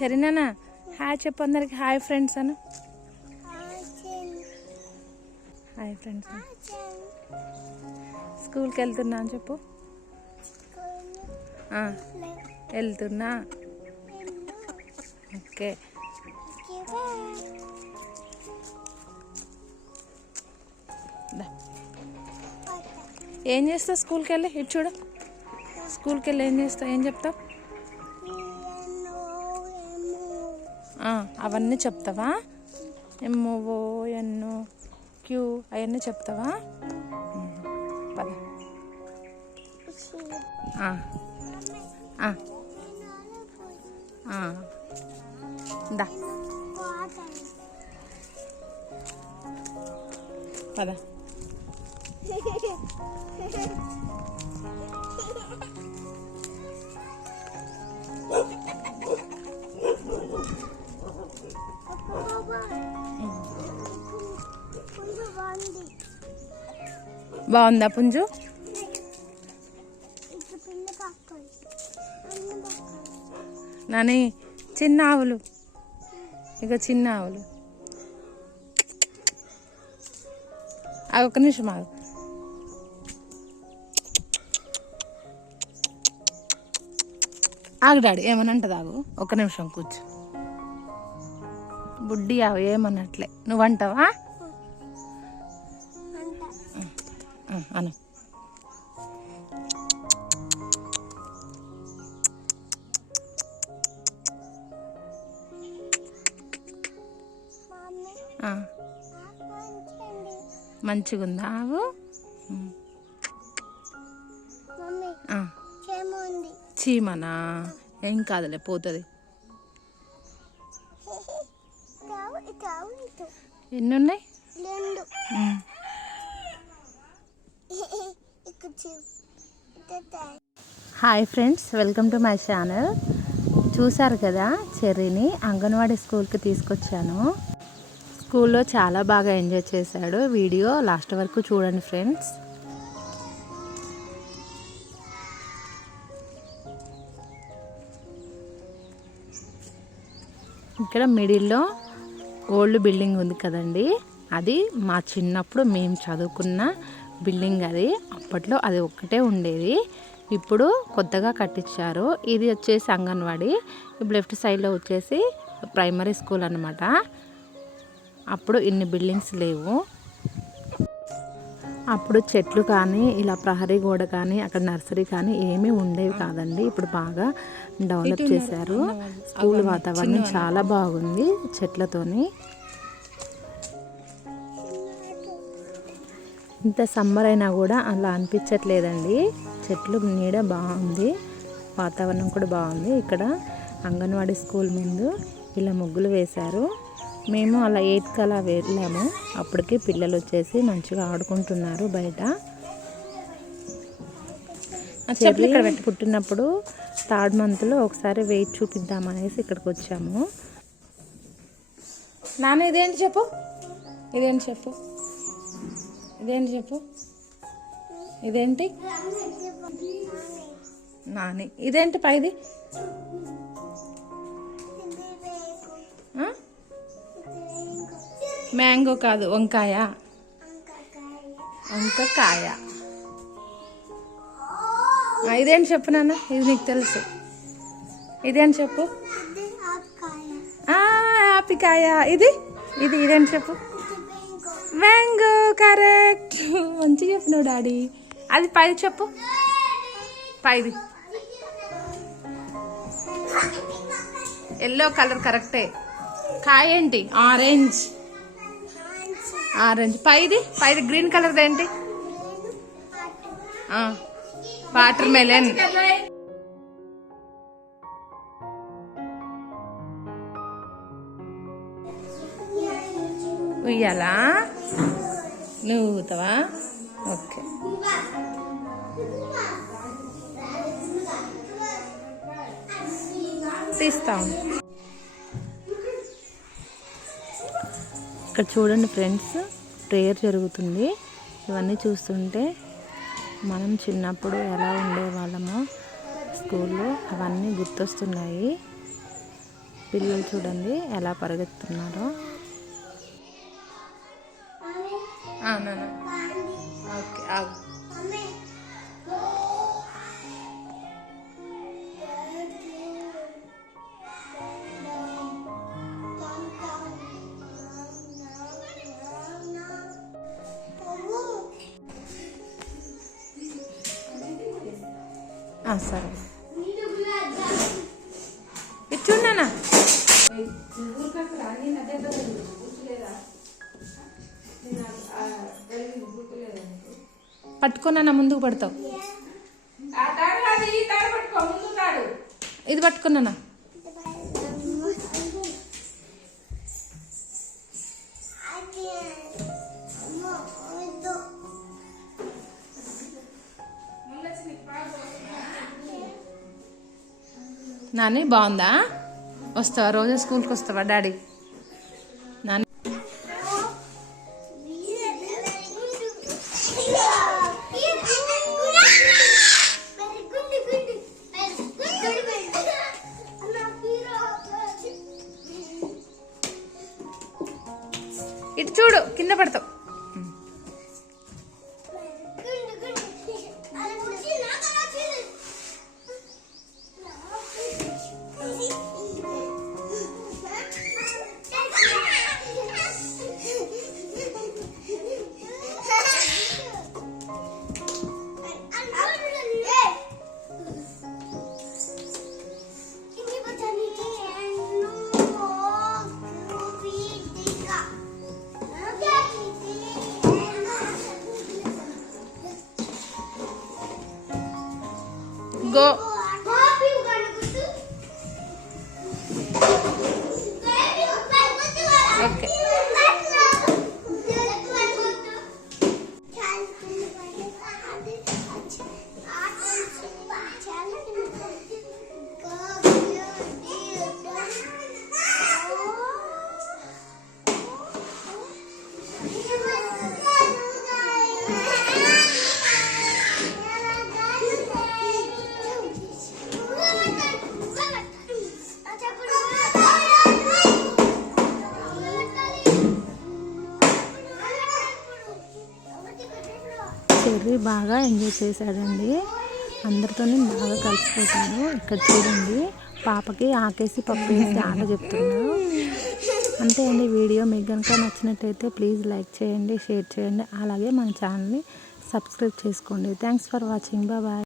సరేనా? హాయ్ చెప్పు అందరికి. Hi friends Anu. Hi friends. స్కూల్కి వెళ్తున్నా అని చెప్పు. వెళ్తున్నా. ఓకే. ఏం చేస్తావు స్కూల్కి వెళ్ళి? ఇటు చూడు. స్కూల్కి వెళ్ళి ఏం చేస్తావు? ఏం చెప్తావు? అవన్నీ చెప్తావా? ఎంఓ ఎన్ఓ క్యూ అవన్నీ చెప్తావా? పద. దా పద. బాగుందా పుంజు? నాని చిన్న ఆవులు, ఇక చిన్న ఆవులు. ఒక్క నిమిషం ఆగు. ఆగు డాడీ, ఏమని అంటది? ఆగు ఒక్క నిమిషం కూర్చో. బుడ్డి ఆవు ఏమన్నట్లే. నువ్వంటావా? అను. మంచిగుందా ఆవు? చీమనా? ఏం కాదులే, పోతుంది. ఎన్ని ఉన్నాయి? Hi friends, welcome to my channel. చూసారు కదా, చెర్రీని అంగన్వాడీ స్కూల్కి తీసుకొచ్చాను. స్కూల్లో చాలా బాగా ఎంజాయ్ చేశాడు. వీడియో లాస్ట్ వరకు చూడండి ఫ్రెండ్స్. ఇక్కడ మిడిల్లో ఓల్డ్ బిల్డింగ్ ఉంది కదండి, అది మా చిన్నప్పుడు మేము చదువుకున్న బిల్డింగ్. అది అప్పట్లో అది ఒక్కటే ఉండేది. ఇప్పుడు కొత్తగా కట్టించారు. ఇది వచ్చేసి అంగన్వాడీ. ఇప్పుడు లెఫ్ట్ సైడ్లో వచ్చేసి ప్రైమరీ స్కూల్ అన్నమాట. అప్పుడు ఇన్ని బిల్డింగ్స్ లేవు. అప్పుడు చెట్లు కానీ, ఇలా ప్రహరీ గోడ కానీ, అక్కడ నర్సరీ కానీ ఏమీ ఉండేవి కాదండి. ఇప్పుడు బాగా డెవలప్ చేశారు. స్కూల్ వాతావరణం చాలా బాగుంది చెట్లతోని. ఇంత సమ్మర్ అయినా కూడా అలా అనిపించట్లేదండి. చెట్లు నీడ బాగుంది, వాతావరణం కూడా బాగుంది. ఇక్కడ అంగన్వాడీ స్కూల్ ముందు ఇలా ముగ్గులు వేశారు. మేము అలా 8కి అలా వెళ్ళాము. అప్పటికి పిల్లలు వచ్చేసి మంచిగా ఆడుకుంటున్నారు బయట. పుట్టినప్పుడు 3rd మంత్లో ఒకసారి వెయిట్ చూపిద్దామనేసి ఇక్కడికి వచ్చాము. నాన్న ఇదేంటి చెప్పు? ఇదేంటి చెప్పు? ఇదేంటి చెప్పు? ఇదేంటి నాని? ఇదేంటి పైది? మ్యాంగో కాదు, వంకాయ. వంకాయ. ఇదేంటి చెప్పు నాన్న? ఇది నీకు తెలుసు. ఇదేంటి చెప్పు? ఆపికాయ. ఇది ఇది ఇదేంటి చెప్పు? మ్యాంగో. కరెక్ట్, మంచిగా చెప్పినావు డాడీ. అది పైది చెప్పు. పైది ఎల్లో కలర్ కరెక్టే. కాయ ఏంటి? ఆరెంజ్. పైది గ్రీన్ కలర్ ఏంటి? Watermelon. ఉయ్యాలా? నువ్వు ఊగుతావా? ఓకే. తీస్తాం. ఇక్కడ చూడండి ఫ్రెండ్స్, ప్రేయర్ జరుగుతుంది. ఇవన్నీ చూస్తుంటే మనం చిన్నప్పుడు ఎలా ఉండేవాళ్ళమో స్కూల్లో అవన్నీ గుర్తొస్తున్నాయి. పిల్లలు చూడండి ఎలా పరిగెత్తున్నారో. ఓకే ఆగు. సరే ఇచ్చున్నానా పట్టుకున్నా ముందుకు పడతావు. ఇది పట్టుకున్నానా నాని? బాగుందా? వస్తావా రోజు స్కూల్కి? వస్తావా డాడీ? నాని ఇటు చూడు, కింద పడతావు. Go. Okay. చెర్రీ బాగా ఎంజాయ్ చేశాడండి, అందరితో బాగా కలిసిపోతాడు. ఇక్కడ చూడండి పాపకి ఆకేసి పప్పు వేసి ఆట చెప్తున్నాడు. అంతే అండి. వీడియో మీకు కనుక నచ్చినట్టయితే ప్లీజ్ లైక్ చేయండి, షేర్ చేయండి, అలాగే మన ఛానల్ని సబ్స్క్రైబ్ చేసుకోండి. Thanks for watching. బాయ్.